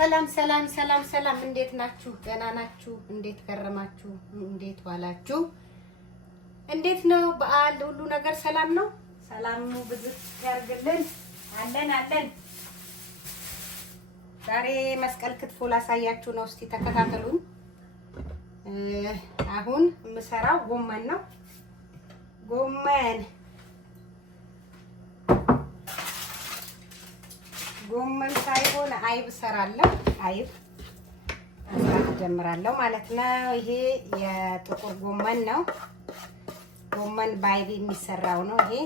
ሰላም ሰላም ሰላም ሰላም፣ እንዴት ናችሁ? ደህና ናችሁ? እንዴት ከረማችሁ? እንዴት ዋላችሁ? እንዴት ነው በዓል? ሁሉ ነገር ሰላም ነው? ሰላም ነው። ብዙ ያርግልን። አለን። ዛሬ መስቀል ክትፎ ላሳያችሁ ነው። እስቲ ተከታተሉኝ። አሁን የምሰራው ጎመን ነው። ጎመን ሳይሆን አይብ እሰራለሁ። አይብ እጀምራለሁ ማለት ነው። ይሄ የጥቁር ጎመን ነው። ጎመን በአይብ የሚሰራው ነው ይሄ።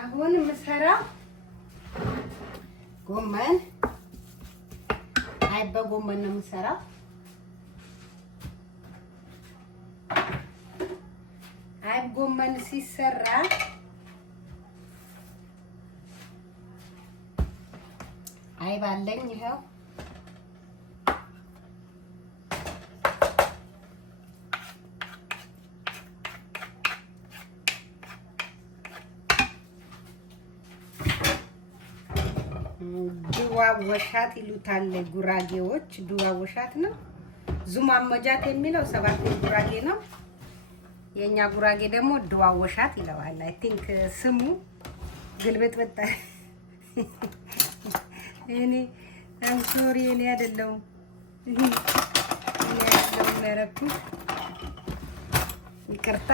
አሁን የምሰራው ጎመን አይብ በጎመን ነው የምሰራው። አይብ ጎመን ሲሰራ አይብ አለኝ ይኸው። ዱዋ ወሻት ይሉታል ጉራጌዎች። ዱዋ ወሻት ነው። ዙማ መጃት የሚለው ሰባት ጉራጌ ነው። የኛ ጉራጌ ደግሞ ዱዋ ወሻት ይለዋል። አይ ቲንክ ስሙ ግልብጥብጥ እኔ ሶሪ እኔ አይደለሁም ያደረኩት ይቅርታ።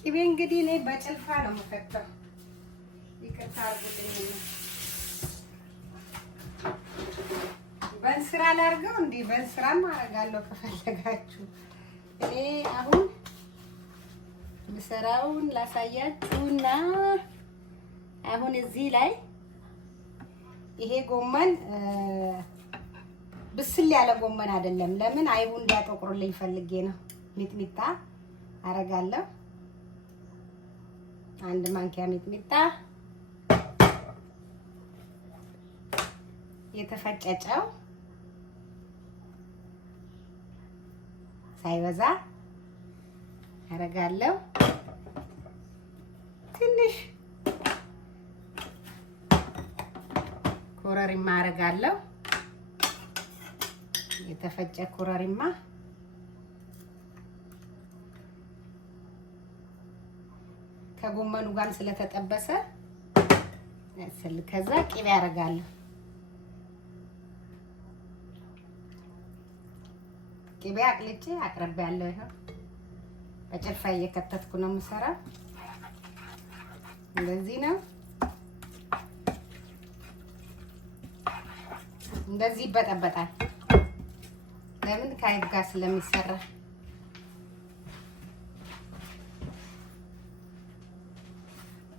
ቅቤ እንግዲህ እኔ በጭልፋ ነው የምከተው። ይቅርታ አድርጉልኝ። በእንስራ ላድርገው እንዴ? በእንስራም አደርጋለሁ ከፈለጋችሁ። እኔ አሁን ምሰራውን ላሳያችሁና አሁን እዚህ ላይ ይሄ ጎመን ብስል ያለ ጎመን አይደለም። ለምን አይቡ እንዲያጠቁርልኝ ፈልጌ ነው። ሚጥሚጣ አደርጋለሁ። አንድ ማንኪያ ሚጥሚጣ፣ የተፈጨ ጨው ሳይበዛ አደርጋለሁ። ትንሽ ኮረሪማ አደርጋለሁ። የተፈጨ ኮረሪማ ከጎመኑ ጋር ስለተጠበሰ ከዛ ቅቤ አደርጋለሁ። ቅቤ አቅልጬ አቅርቤያለሁ። ይሄው በጭልፋ እየከተትኩ ነው የምሰራው። እንደዚህ ነው። እንደዚህ ይበጠበጣል። ለምን? ከአይብ ጋር ስለሚሰራ።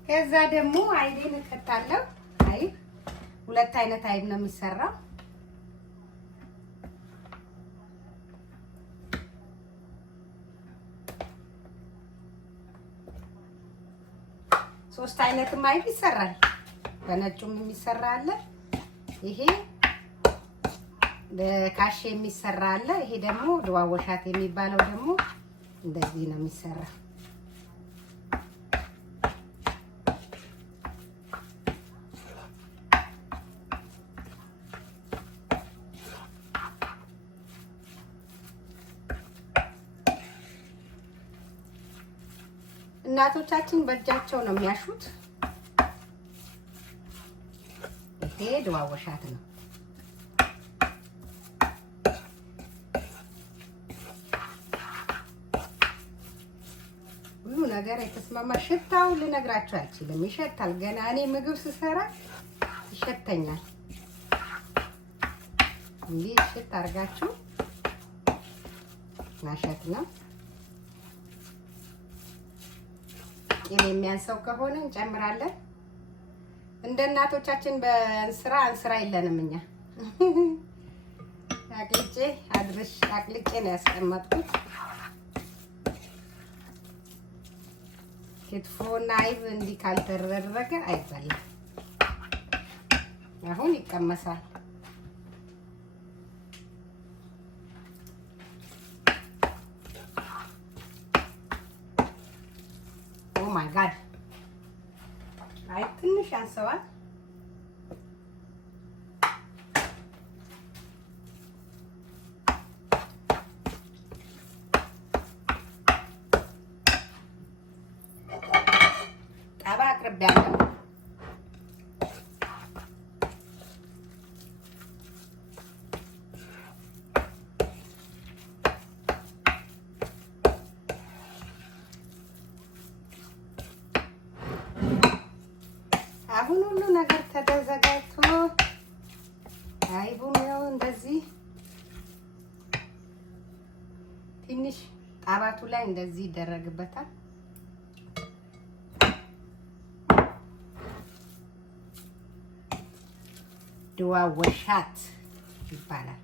ከዛ ደግሞ አይቤን እከታለሁ። አይብ ሁለት አይነት አይብ ነው የሚሰራው። ሶስት አይነትም አይብ ይሰራል። በነጩም የሚሰራ አለ። ይሄ በካሽ የሚሰራ አለ። ይሄ ደግሞ ድዋ ወሻት የሚባለው ደግሞ እንደዚህ ነው የሚሰራ። እናቶቻችን በእጃቸው ነው የሚያሹት። ይሄ ድዋ ወሻት ነው። ሁሉ ነገር የተስማማ። ሽታው ልነግራችሁ አልችልም። ይሸታል። ገና እኔ ምግብ ስሰራ ይሸተኛል። እንዲህ ሽት አድርጋችሁ ማሸት ነው። ቅቤ የሚያንሰው ከሆነ እንጨምራለን። እንደ እናቶቻችን በእንስራ የለንም እኛ። አቅልጬ ነው ያስቀመጥኩት። ክትፎና አይብ እንዲህ ካልተደረገ አይበላም። አሁን ይቀመሳል። ኦ ማይ ጋድ! አይ ትንሽ አንሰዋል። ጣባ አቅርቤያለሁ። አሁን ሁሉ ነገር ተዘጋጅቶ አይቡን ያው እንደዚህ ትንሽ ጣባቱ ላይ እንደዚህ ይደረግበታል። ድዋ ወሻት ይባላል።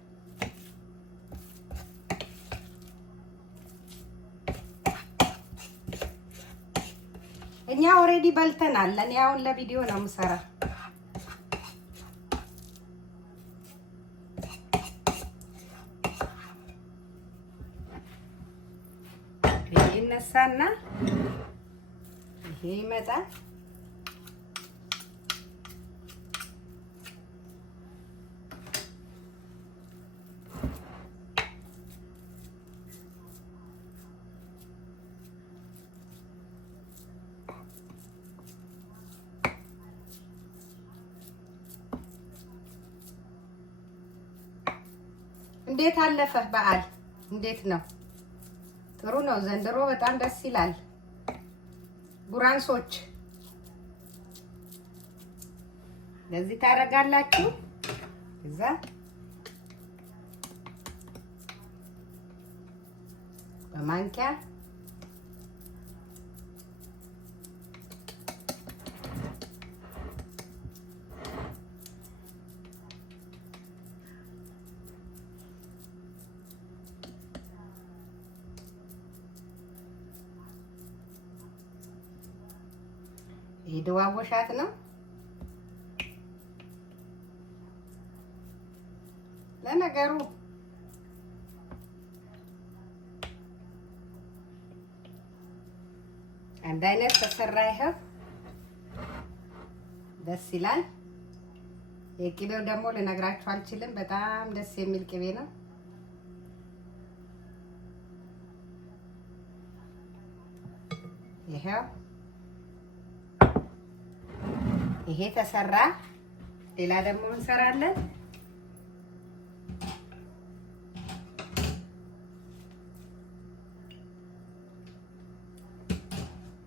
እኛ ኦሬዲ በልተናል። እኔ አሁን ለቪዲዮ ነው የምሰራ። ይሄ ይነሳና ይሄ ይመጣል። እንዴት አለፈ በዓል? እንዴት ነው? ጥሩ ነው። ዘንድሮ በጣም ደስ ይላል። ጉራንሶች ለዚህ ታደርጋላችሁ። እዛ በማንኪያ የድዋ ወሻት ነው። ለነገሩ አንድ አይነት ተሰራ። ይኸው ደስ ይላል። የቅቤው ደግሞ ልነግራችሁ አልችልም። በጣም ደስ የሚል ቅቤ ነው። ይኸው ይሄ ተሰራ። ሌላ ደግሞ እንሰራለን።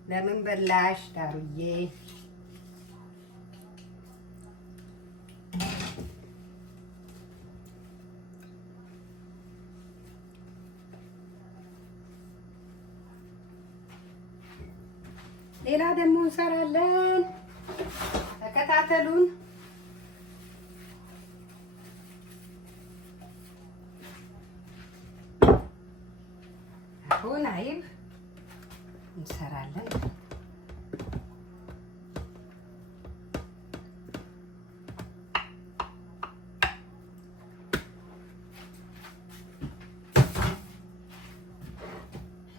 ለምን በላሽ ዳሩዬ? ሌላ ደግሞ እንሰራለን። ተከታተሉን። አሁን አይብ እንሰራለን።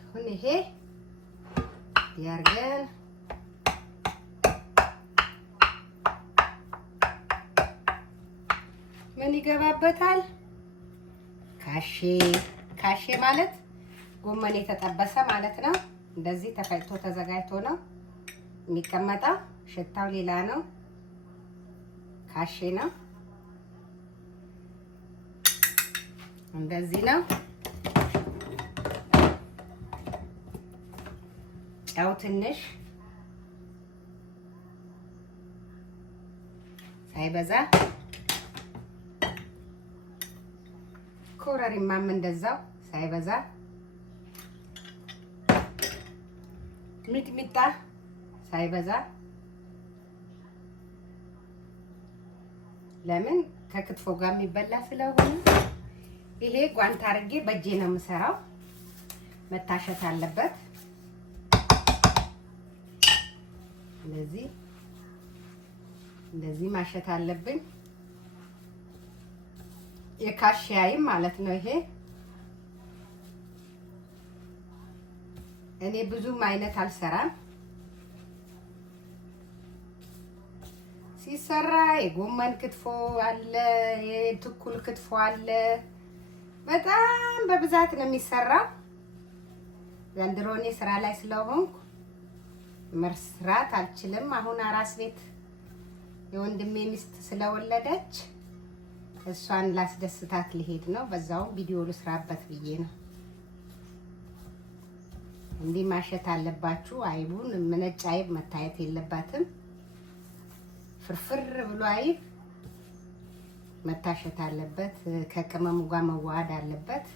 አሁን ይሄ ያርገን ምን ይገባበታል? ካሼ ማለት ጎመን የተጠበሰ ማለት ነው። እንደዚህ ተፈጭቶ ተዘጋጅቶ ነው የሚቀመጠው። ሽታው ሌላ ነው። ካሼ ነው። እንደዚህ ነው። ጨው ትንሽ ሳይበዛ፣ ኮረሪማም እንደዛው ሳይበዛ፣ ሚጥሚጣ ሳይበዛ። ለምን ከክትፎ ጋር የሚበላ ስለሆነ ይሄ ጓንት አድርጌ በእጄ ነው የምሰራው። መታሸት አለበት። እንደዚህ ማሸት አለብኝ። የካሽያይም ማለት ነው ይሄ። እኔ ብዙም አይነት አልሰራም። ሲሰራ የጎመን ክትፎ አለ፣ የትኩል ክትፎ አለ። በጣም በብዛት ነው የሚሰራው። ዘንድሮ እኔ ስራ ላይ ስለሆንኩ መስራት አልችልም። አሁን አራስ ቤት የወንድሜ ሚስት ስለወለደች እሷን ላስደስታት ሊሄድ ነው። በዛው ቪዲዮ ልስራበት ብዬ ነው። እንዲህ ማሸት አለባችሁ። አይቡን ነጭ አይብ መታየት የለባትም። ፍርፍር ብሎ አይብ መታሸት አለበት። ከቅመሙ ጋር መዋሃድ አለበት።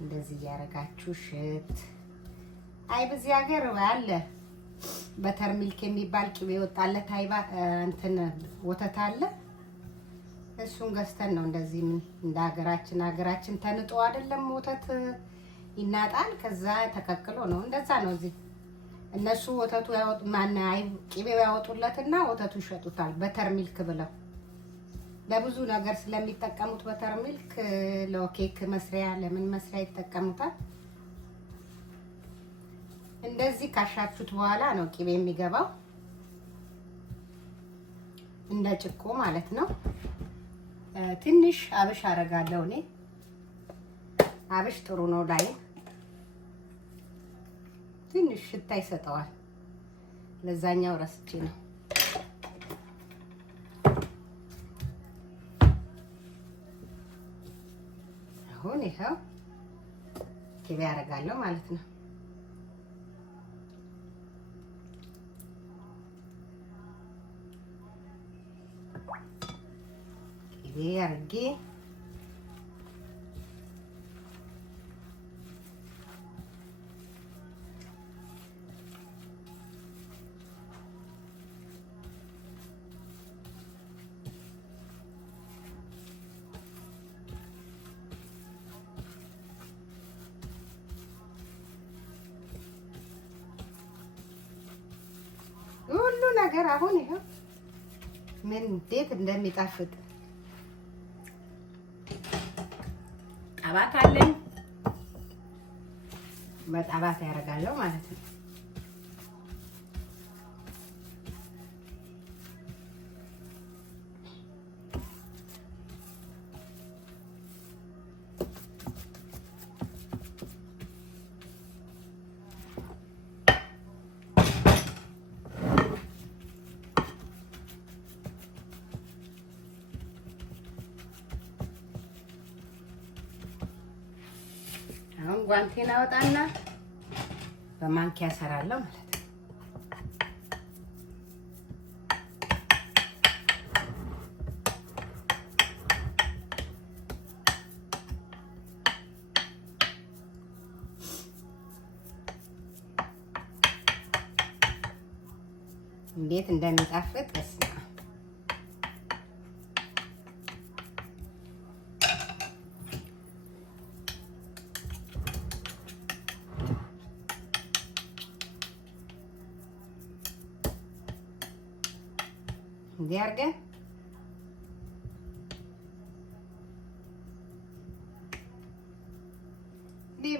እንደዚህ እያደረጋችሁ ሽት። አይብ እዚህ ሀገር አለ በተር ሚልክ የሚባል ቅቤ ወጣለት አይባ እንትን ወተት አለ። እሱን ገዝተን ነው እንደዚህ እንደ ሀገራችን ተንጦ አይደለም ወተት ይናጣል። ከዛ ተቀቅሎ ነው እንደዛ ነው። እዚህ እነሱ ወተቱ ያወጡ አይብ ቅቤው ያወጡለትና ወተቱ ይሸጡታል በተር ሚልክ ብለው። ለብዙ ነገር ስለሚጠቀሙት በተር ሚልክ ለኬክ መስሪያ ለምን መስሪያ ይጠቀሙታል። እንደዚህ ካሻችሁት በኋላ ነው ቅቤ የሚገባው፣ እንደ ጭቆ ማለት ነው። ትንሽ አብሽ አረጋለሁ እኔ። አብሽ ጥሩ ነው ላይ ትንሽ ሽታ ይሰጠዋል። ለዛኛው ረስቼ ነው። አሁን ይሄው ቅቤ አረጋለሁ ማለት ነው። ቅቤ አርጌ ሁሉ ነገር አሁን ይሄው ምን እንዴት እንደሚጣፍጥ ጣባት አለኝ። በጣባት ያደርጋለሁ ማለት ነው። አሁን ጓንቴን አወጣና በማንኪያ ሰራለሁ ማለት ነው። እንዴት እንደሚጣፍጥ በስመ አብ። እንዲህ አድርገን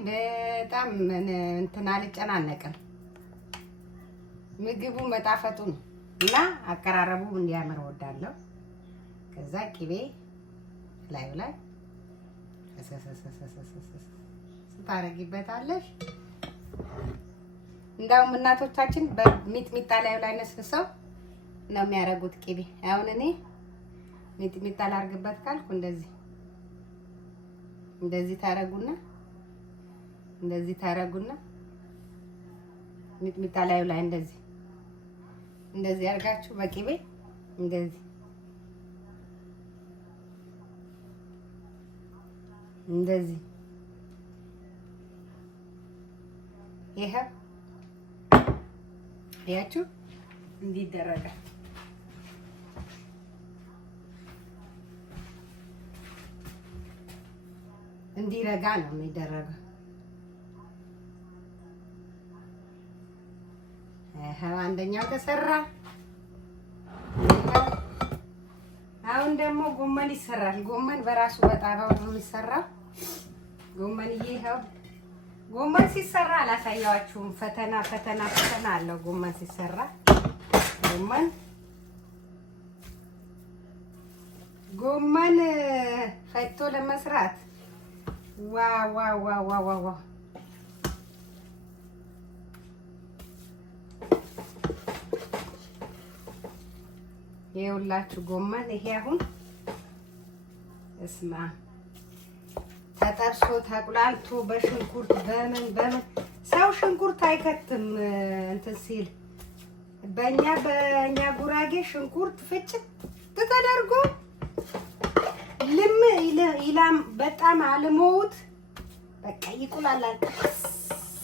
በጣም እንትን አልጨናነቅም። ምግቡ መጣፈጡ ነው እና አቀራረቡ እንዲያምር እወዳለሁ። ከዛ ቅቤ ላዩ ላይ ስታረጊበታለሽ። እንዳውም እናቶቻችን በሚጥሚጣ ላዩ ላይ ነስንሰው ነው የሚያደርጉት ቅቤ። አሁን እኔ ሚጥሚጣ ላርግበት ካልኩ እንደዚህ ታረጉና ሚጥሚጣ ላዩ ላይ እንደዚህ አርጋችሁ በቅቤ እንደዚህ እንደዚህ ይሄ ያችሁ እንዲህ ይደረጋል። እንዲረጋ ነው የሚደረገው። አንደኛው ተሰራ። አሁን ደግሞ ጎመን ይሰራል። ጎመን በራሱ በጣባው ነው የሚሰራው። ጎመን ይሄው ጎመን ሲሰራ አላሳያችሁም። ፈተና አለው ጎመን ሲሰራ። ጎመን ፈጭቶ ለመስራት ዋው ይኸውላችሁ ጎመን ይሄ አሁን እስማ ተጠብሶ ተቁላልቶ በሽንኩርት በምን ሰው ሽንኩርት አይከትም እንትን ሲል በእኛ ጉራጌ ሽንኩርት ፍጭት ተደርጎ ይላም በጣም አልሞት በቃ ይቁላላል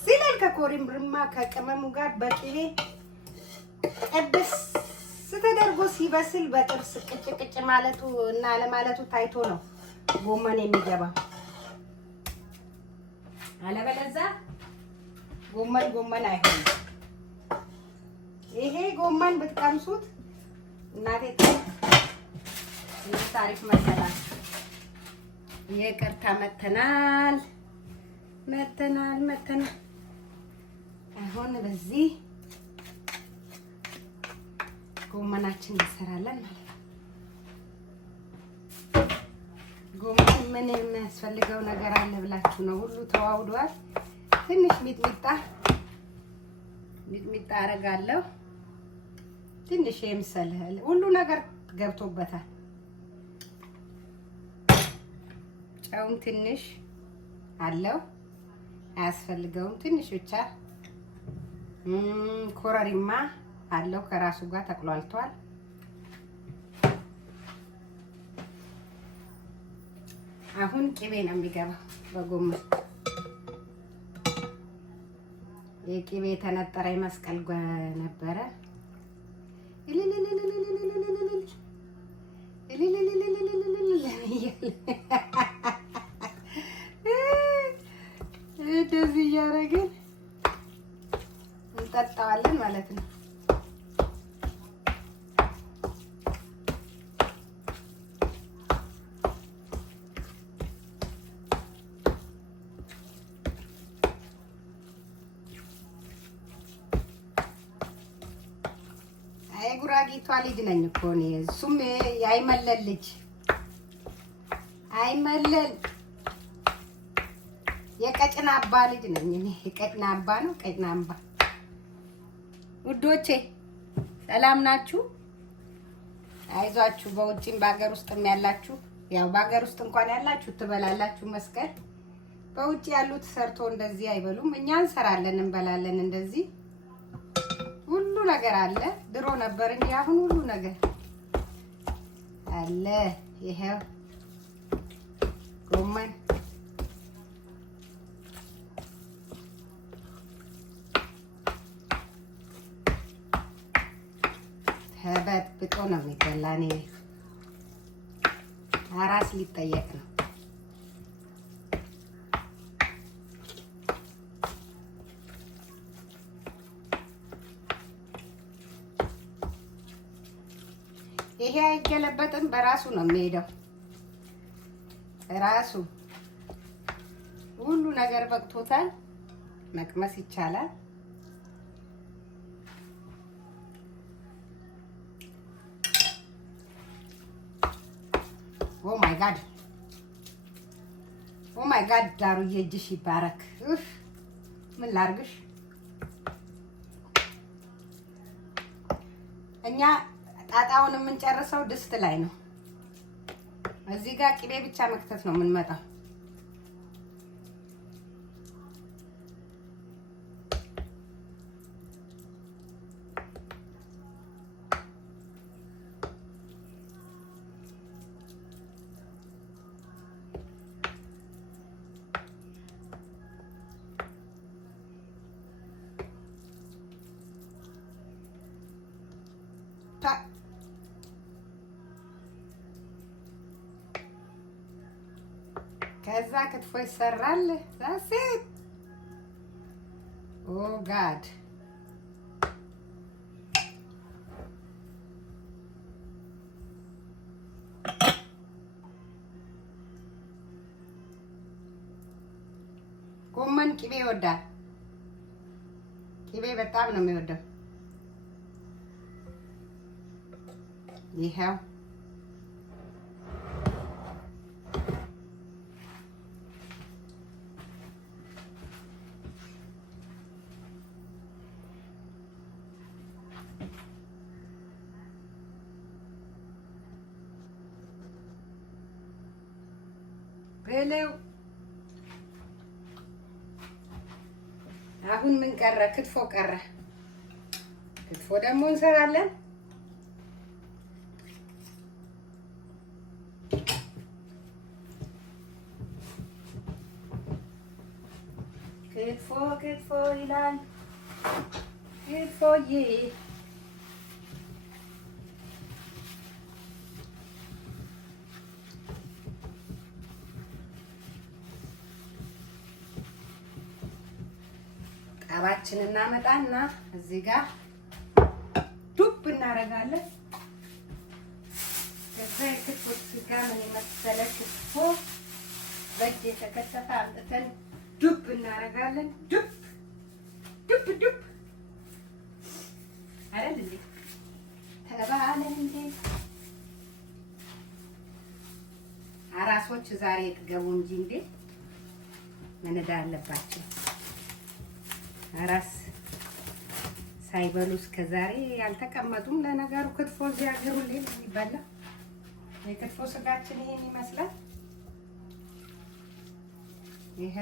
ሲላል ከኮሪምብርማ ከቅመሙ ጋር በቅቤ ጥብስ ተደርጎ ሲበስል በጥርስ ቅጭ ማለቱ እና ለማለቱ ታይቶ ነው ጎመን የሚገባው። አለበለዚያ ጎመን አይሆንም። ይሄ ጎመን ብትቀምሱት እናቴ ታሪክ መሰላል። ይቅርታ መተናል። አሁን በዚህ ጎመናችን እንሰራለን ማለት ነው። ጎመን ምን የሚያስፈልገው ነገር አለ ብላችሁ ነው? ሁሉ ተዋውዷል። ትንሽ ሚጥሚጣ አረጋለሁ። ትንሽ የምሰልህ ሁሉ ነገር ገብቶበታል። ጨውም ትንሽ አለው አያስፈልገውም። ትንሽ ብቻ ኮረሪማ አለው ከራሱ ጋር ተቅሏልቷል። አሁን ቅቤ ነው የሚገባው በጎመን። የቅቤ የተነጠረ መስቀል ነበረ። እንደዚህ እያደረግን እንጠጣዋለን ማለት ነው። ጉራጌቷ ልጅ ነኝ እኮ እኔ። እሱም የአይመለል ልጅ አይመለል የቀጭና አባ ልጅ ነኝ እኔ። የቀጭና አባ ነው ቀጭና አባ። ውዶቼ ሰላም ናችሁ? አይዟችሁ። በውጭም በሀገር ውስጥም ያላችሁ ያው በሀገር ውስጥ እንኳን ያላችሁ ትበላላችሁ መስቀል። በውጭ ያሉት ሰርቶ እንደዚህ አይበሉም። እኛ እንሰራለን እንበላለን እንደዚህ ሁሉ ነገር አለ። ድሮ ነበር እንጂ አሁን ሁሉ ነገር አለ። ይሄው ጎመን ተበጥብጦ ነው የሚበላ። እኔ አራስ ሊጠየቅ ነው። ይሄ አይገለበጥም፣ በራሱ ነው የሚሄደው። ራሱ ሁሉ ነገር በቅቶታል። መቅመስ ይቻላል። ኦ ማይ ጋድ ዳሩዬ እጅሽ ይባረክ። ምን ላርግሽ? እኛ ጣጣውን የምንጨርሰው ድስት ላይ ነው። እዚህ ጋር ቅቤ ብቻ መክተት ነው የምንመጣው። ከዛ ክትፎ ይሰራል። ዛሴ ኦ ጋድ ጎመን ቅቤ ይወዳል። ቅቤ በጣም ነው የሚወደው። ይሄው በለው። አሁን ምን ቀረ? ክትፎ ቀረ። ክትፎ ደግሞ እንሰራለን። ክትፎ ክትፎ ይላል ክትፎዬ። ጣባችን እናመጣና እዚህ ጋር ዱብ እናደርጋለን። ከዛ የክትፎ ስጋ ምን የመሰለ ክትፎ በእጅ የተከተፈ አምጥተን ዱብ እናደርጋለን። ዱብ ዱብ ዱብ አይደል እንዴ? ተባለ እንዴ? አራሶች ዛሬ የጥገቡ እንጂ እንዴ ምን ዕዳ አለባቸው? አራስ ሳይበሉ እስከ ዛሬ ያልተቀመጡም። ለነገሩ ክትፎ እዚህ ሀገር ሁሌ ነው የሚበላ። የክትፎ ስጋችን ይሄን ይመስላል። ይሄ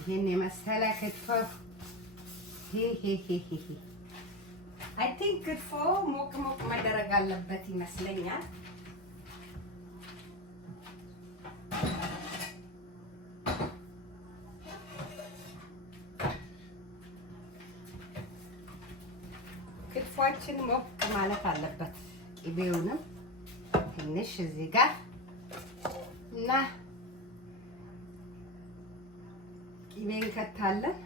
ይሄን የመሰለ ክትፎ አይ ቲንክ ክትፎ ሞቅ ሞቅ መደረግ አለበት ይመስለኛል። ክትፎችን ሞቅ ማለት አለበት። ቅቤውንም ትንሽ እዚህ ጋር እና ቅቤ እንከታለን።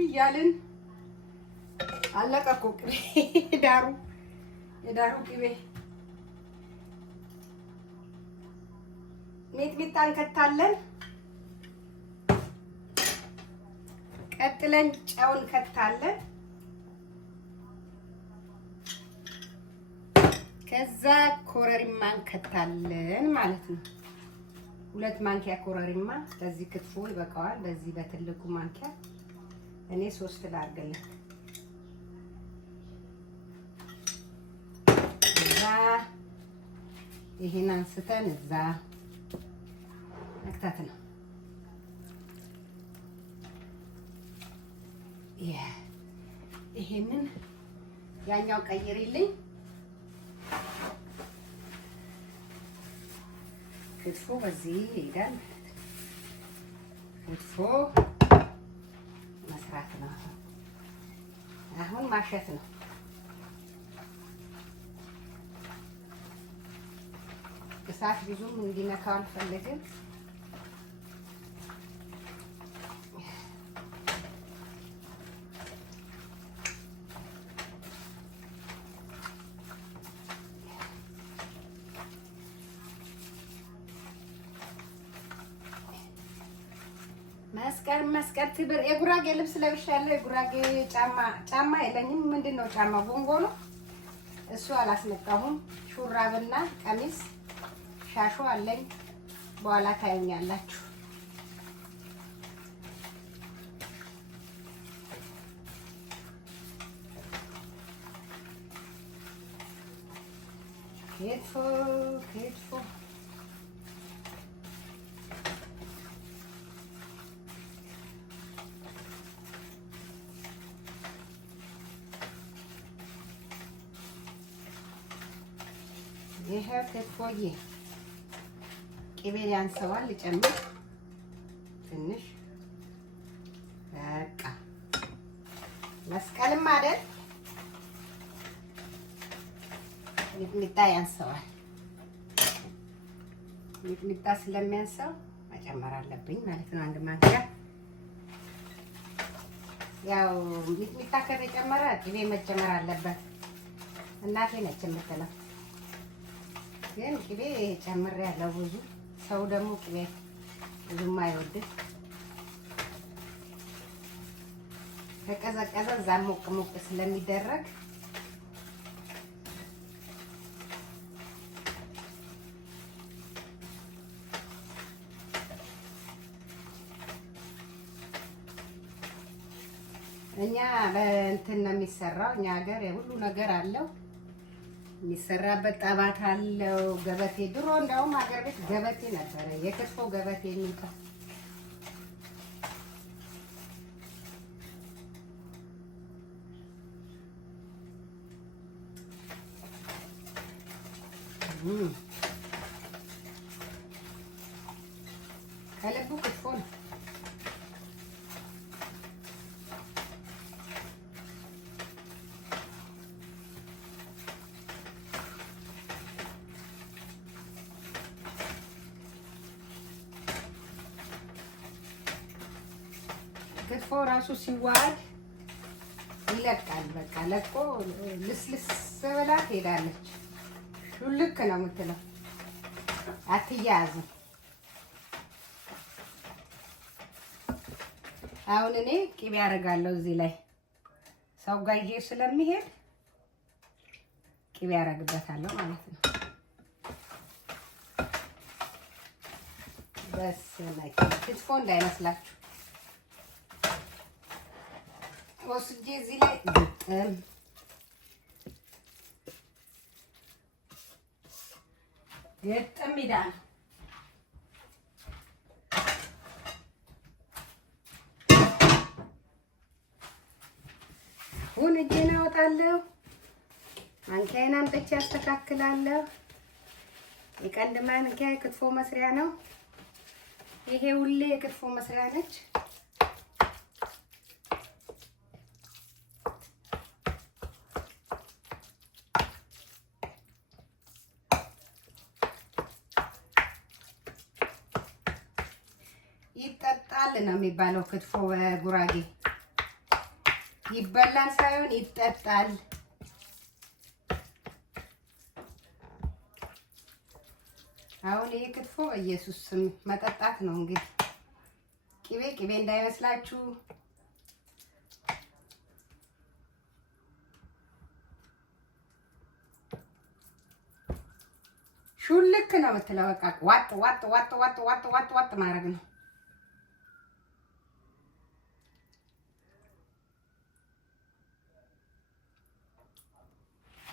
እያልን አለቀ እኮ ቅቤ። የዳሩ ቅቤ ሚጥሚጣ እንከታለን። ቀጥለን ጨው እንከታለን። ከዛ ኮረሪማ እንከታለን ማለት ነው። 2 ማንኪያ ኮረሪማ ለዚህ ክትፎ ይበቃዋል። ለዚህ በትልቁ ማንኪያ እኔ 3 ላድርግለት። እዛ ይሄን አንስተን እዛ መክተት ነው። ይሄንን ያኛው ቀይሪልኝ። ክትፎ በዚህ ይሄዳል። ክትፎ መስራት ነው። አሁን ማሸት ነው። እሳት ብዙም እንዲነካው አልፈልግም። መስቀል ትብር የጉራጌ ልብስ ለብሻለሁ። የጉራጌ ጫማ የለኝም። ምንድነው ጫማ? ጎንጎ ነው። እሱ አላስመጣሁም። ሹራብና ቀሚስ ሻሾ አለኝ። በኋላ ታዩኛላችሁ። ክትፎ ይሄ ክትፎዬ ቅቤ ያንሰዋል። ልጨምር ትንሽ በቃ መስቀልም አይደል ሚጥሚጣ ያንሰዋል። ሚጥሚጣ ስለሚያንሰው መጨመር አለብኝ ማለት ነው። አንድ ማንኪያ ያው ሚጥሚጣ ከተጨመረ ቅቤ መጨመር አለበት። እናቴ ነች የምትለው፣ ግን ቅቤ ጨምሬያለሁ ብዙ። ሰው ደግሞ ቅቤ ብዙም አይወድም። ከቀዘቀዘ እዛ ሞቅ ሞቅ ስለሚደረግ እኛ በእንትን ነው የሚሰራው። እኛ ሀገር ሁሉ ነገር አለው የሚሰራበት። ጠባት አለው፣ ገበቴ። ድሮ እንደውም ሀገር ቤት ገበቴ ነበረ፣ የክትፎ ገበቴ የሚባል። ከልቡ ክትፎ ነው። ክትፎ ራሱ ሲዋሃድ ይለቃል። በቃ ለቆ ልስልስ ብላ ትሄዳለች። ሹልክ ነው የምትለው፣ አትያያዝም። አሁን እኔ ቅቤ አደርጋለሁ እዚህ ላይ ሰው ጋር ይዤ ስለሚሄድ ቅቤ አደርግበታለሁ ማለት ነው። በስ ላይ ክትፎ እንዳይመስላችሁ ወስጄ እዚህ ላይ ግጥም ግጥም ይላል። አሁን እጄን አወጣለሁ፣ ማንኪያዬን አምጥቼ አስተካክላለሁ። የቀንድ ማንኪያ የክትፎ መስሪያ ነው ይሄ። ሁሌ የክትፎ መስሪያ ነች። ይጠጣል ነው የሚባለው ክትፎ በጉራጌ። ይበላል ሳይሆን ይጠጣል። አሁን ይሄ ክትፎ ኢየሱስ ስም መጠጣት ነው እንግዲህ። ቅቤ ቅቤ እንዳይመስላችሁ። ሹልክ ነው የምትለው። በቃ ዋጥ ዋጥ ዋጥ ዋጥ ዋጥ ዋጥ ዋጥ ማድረግ ነው።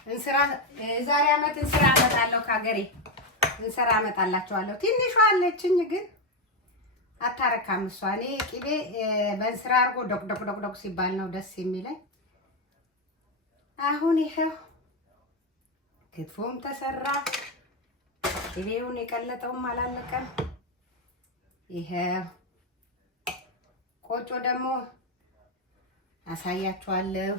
እንስራ ዛሬ አመት እንስራ አመጣለሁ ከሀገሬ። እንስራ አመጣላችኋለሁ። ትንሿ አለችኝ ግን አታረካም እሷ። እኔ ቅቤ በእንስራ አድርጎ ዶቅ ዶቅ ዶቅ ዶቅ ሲባል ነው ደስ የሚለኝ። አሁን ይሄው ክትፎም ተሰራ። ቅቤውን የቀለጠውም አላለቀም። ይሄው ቆጮ ደግሞ አሳያችኋለሁ።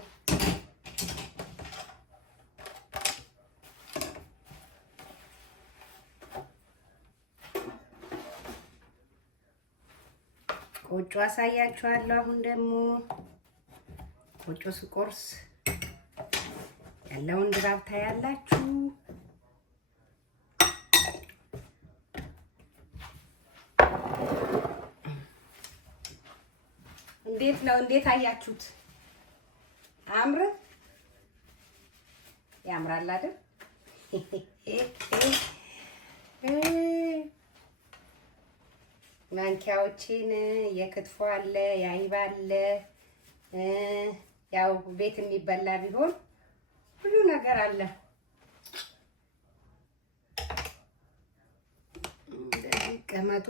ቆጮ አሳያችኋለሁ። አሁን ደግሞ ቆጮ ስቆርስ ያለውን ድባብ ታያላችሁ። እንዴት ነው? እንዴት አያችሁት? አምር ያምራል አይደል? ማንኪያዎችን የክትፎ አለ፣ የአይብ አለ። ያው ቤት የሚበላ ቢሆን ሁሉ ነገር አለ። እንደዚህ ቀመጡ።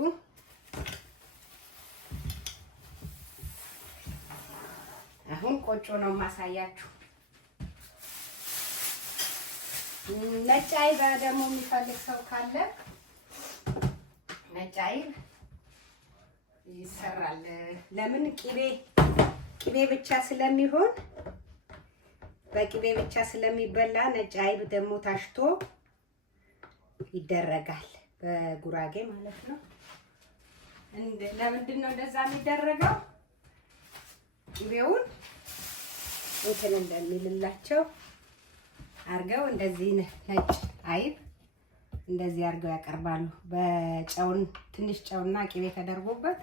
አሁን ቆጮ ነው ማሳያችሁ። ነጭ አይብ ደግሞ የሚፈልግ ሰው ካለ ነጭ አይብ ይሰራል። ለምን ቅቤ ብቻ ስለሚሆን በቅቤ ብቻ ስለሚበላ ነጭ አይብ ደግሞ ታሽቶ ይደረጋል በጉራጌ ማለት ነው። ለምንድን ነው እንደዛ የሚደረገው? ቅቤውን እንትን እንደሚልላቸው አርገው እንደዚህ ነጭ አይብ እንደዚህ አርገው ያቀርባሉ። በጨውን ትንሽ ጨውና ቅቤ ተደርጎበት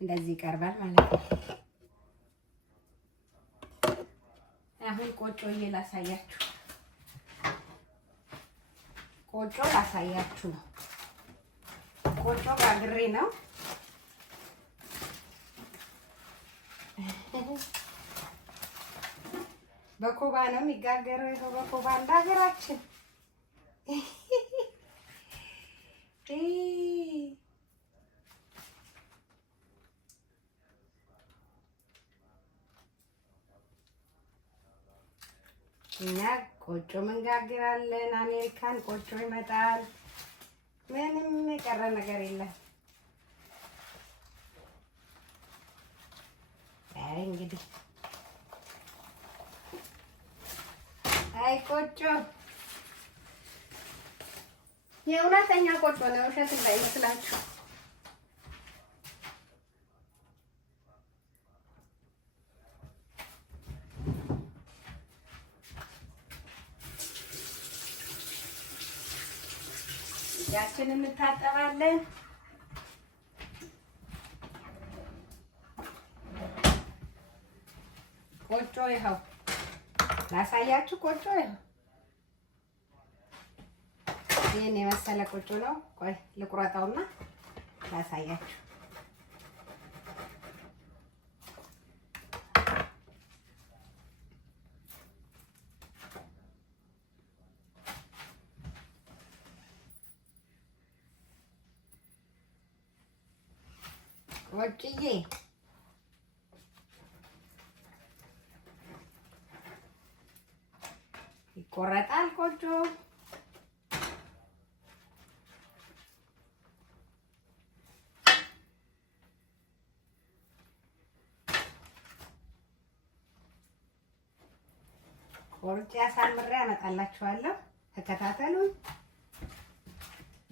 እንደዚህ ይቀርባል ማለት ነው። አሁን ቆጮዬ ላሳያችሁ። ቆጮ ላሳያችሁ ነው። ቆጮ ጋግሬ ነው። በኮባ ነው የሚጋገረው። ይኸው በኮባ እንደ ሀገራችን እኛ ቆጮ እንጋግራለን። አሜሪካን ቆጮ ይመጣል። ምንም የቀረ ነገር የለም። አይ እንግዲህ አይ ቆጮ የእውነተኛ ቆጮ ነው፣ ውሸት እንዳይመስላችሁ። እጃችንን እንታጠባለን። ቆጮ ይኸው ላሳያችሁ። ቆጮ ይኸው ይሄን የመሰለ ቆጮ ነው። ቆይ ልቁረጠውና ላሳያችሁ። ቆጭዬ ይቆረጣል ቆጮ። ቆርጬ አሳምሬ አመጣላችኋለሁ። ተከታተሉኝ።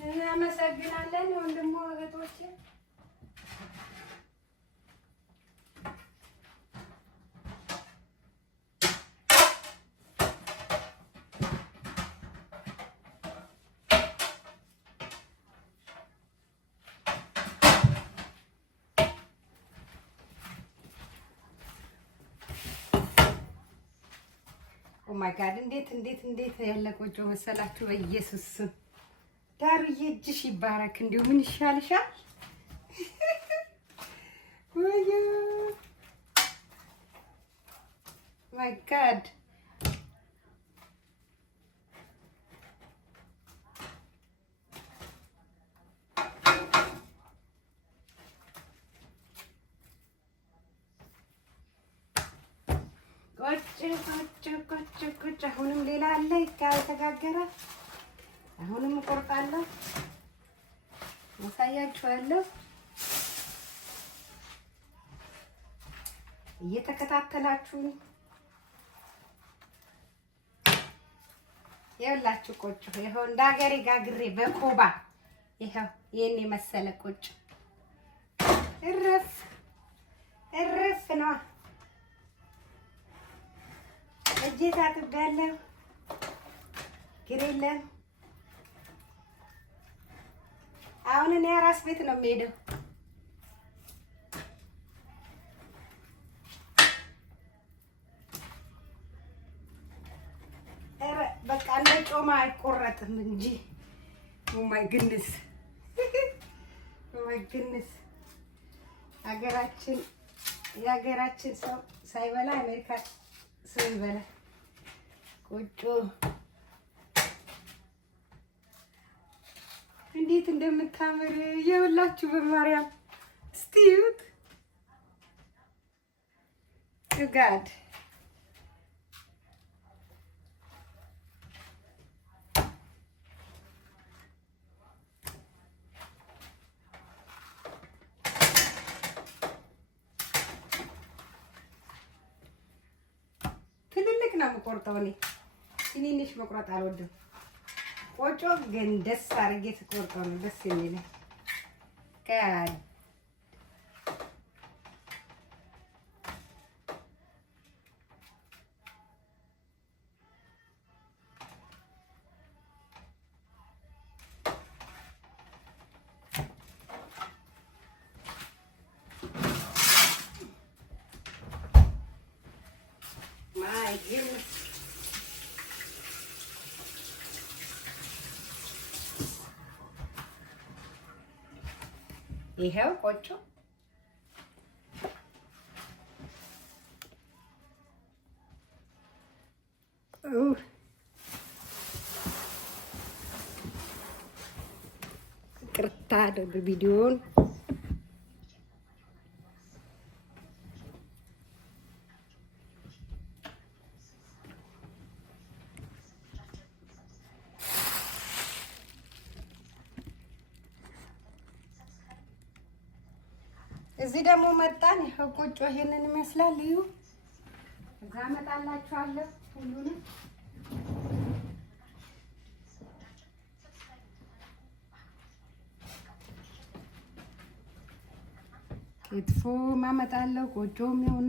እናመሰግናለን ወንድሞ እህቶቼ። ኦ ማይ ጋድ እንዴት ያለ ቆጮ መሰላችሁ! በኢየሱስ ስም ዳሩዬ እጅሽ ይባረክ። እንዲሁ ምን ይሻልሻል? ወይ ማይ ጋድ ቆጭ አሁንም ሌላ አለ የተጋገረ። አሁንም እቆርጣለሁ፣ አሳያችኋለሁ። እየተከታተላችሁኝ ይኸውላችሁ ቆጮ ይኸው እንደ ሀገሬ ጋግሬ በኮባ ይኸው ይሄን የመሰለ ቆጮ እርፍ ነው። እጄ ታጥቤያለሁ። ግሬለም አሁን እኔ አራስ ቤት ነው የምሄደው። ኧረ በቃ እንደ ጮማ አይቆረጥም እንጂ ኦ ማይ ግድነስ የሀገራችን ሰው ሳይበላ አሜሪካ ሰው ይበላል። ቆጮ እንዴት እንደምታምር የሁላችሁ በማርያም እስቲ እዩት። ጋድ ነው የምቆርጠው እኔ። ትንንሽ መቁረጥ አልወድም። ቆጮ ግን ደስ አድርጌ ስቆርጠው ነው ደስ የሚለኝ። ይሄው ቆጮ ቅርታ ቪዲዮን እዚህ ደግሞ መጣን። ይሄው ቆጮ ይሄንን ይመስላል። እዩ እዛ መጣላችኋለሁ ሁሉንም ክትፎ ማመጣለሁ። ቆጮም ይሁን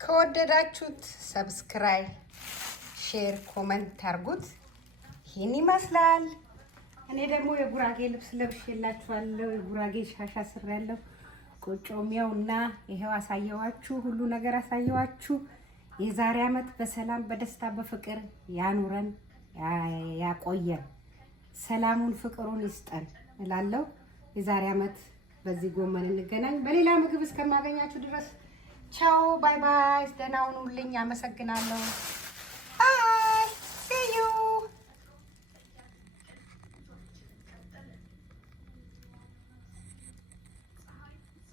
ከወደዳችሁት ሰብስክራይብ፣ ሼር፣ ኮመንት አድርጉት። ይሄን ይመስላል። እኔ ደግሞ የጉራጌ ልብስ ለብሼላችኋለሁ። የጉራጌ ሻሻ ስሬያለሁ። ቆጮም ያውና ይሄው አሳየዋችሁ። ሁሉ ነገር አሳየዋችሁ። የዛሬ ዓመት በሰላም በደስታ በፍቅር ያኑረን ያቆየን። ሰላሙን ፍቅሩን ይስጠን እላለሁ። የዛሬ ዓመት በዚህ ጎመን እንገናኝ። በሌላ ምግብ እስከማገኛችሁ ድረስ ቻው ባይ ባይ። ደህና ሁኑልኝ። አመሰግናለሁ።